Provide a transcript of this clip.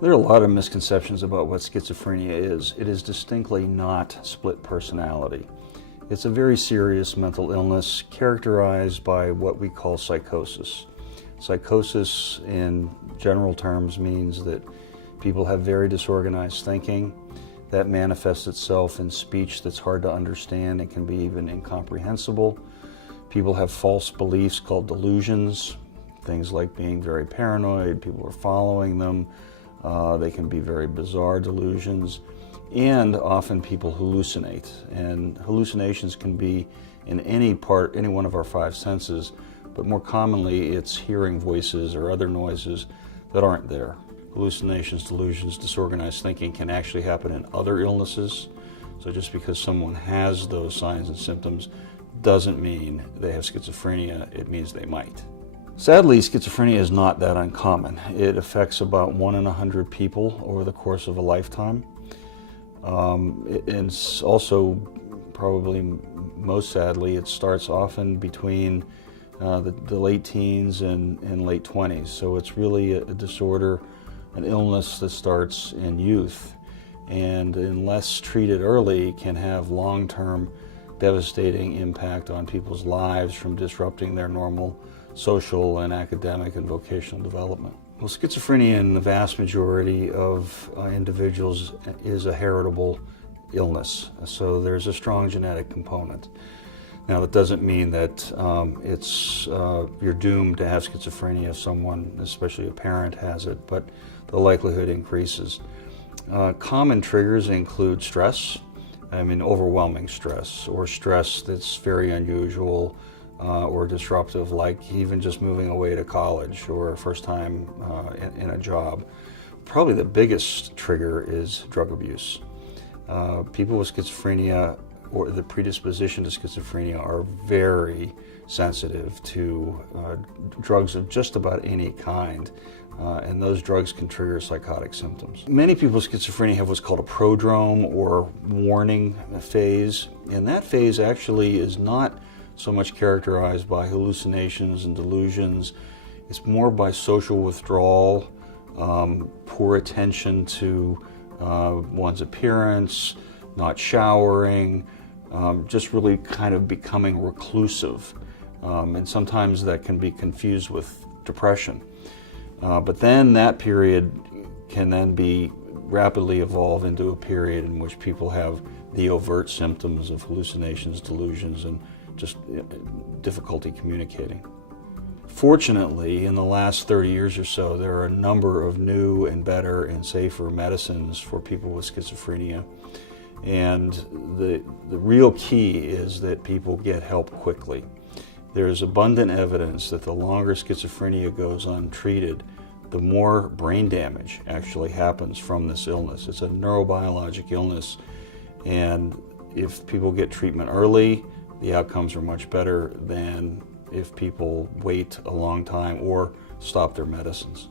There are a lot of misconceptions about what schizophrenia is. It is distinctly not split personality. It's a very serious mental illness characterized by what we call psychosis. Psychosis, in general terms, means that people have very disorganized thinking that manifests itself in speech that's hard to understand and can be even incomprehensible. People have false beliefs called delusions, things like being very paranoid, people are following them. They can be very bizarre delusions, and often people hallucinate. And hallucinations can be in any one of our five senses, but more commonly it's hearing voices or other noises that aren't there. Hallucinations, delusions, disorganized thinking can actually happen in other illnesses. So just because someone has those signs and symptoms doesn't mean they have schizophrenia, it means they might. Sadly, schizophrenia is not that uncommon. It affects about 1 in 100 people over the course of a lifetime. It's also, probably most sadly, it starts often between the late teens and late 20s. So it's really a disorder, an illness that starts in youth, and unless treated early can have long-term devastating impact on people's lives, from disrupting their normal social and academic and vocational development. Well, schizophrenia in the vast majority of individuals is a heritable illness, so there's a strong genetic component. Now, that doesn't mean that you're doomed to have schizophrenia if someone, especially a parent, has it, but the likelihood increases. Common triggers include stress, overwhelming stress, or stress that's very unusual or disruptive, like even just moving away to college or first time in a job. Probably the biggest trigger is drug abuse. People with schizophrenia or the predisposition to schizophrenia are very sensitive to drugs of just about any kind, and those drugs can trigger psychotic symptoms. Many people with schizophrenia have what's called a prodrome, or warning phase, and that phase actually is not so much characterized by hallucinations and delusions. It's more by social withdrawal, poor attention to one's appearance, not showering, just really kind of becoming reclusive. And sometimes that can be confused with depression. But then that period can then be rapidly evolve into a period in which people have the overt symptoms of hallucinations, delusions, and just difficulty communicating. Fortunately, in the last 30 years or so, there are a number of new and better and safer medicines for people with schizophrenia. And the real key is that people get help quickly. There is abundant evidence that the longer schizophrenia goes untreated, the more brain damage actually happens from this illness. It's a neurobiologic illness, and if people get treatment early, the outcomes are much better than if people wait a long time or stop their medicines.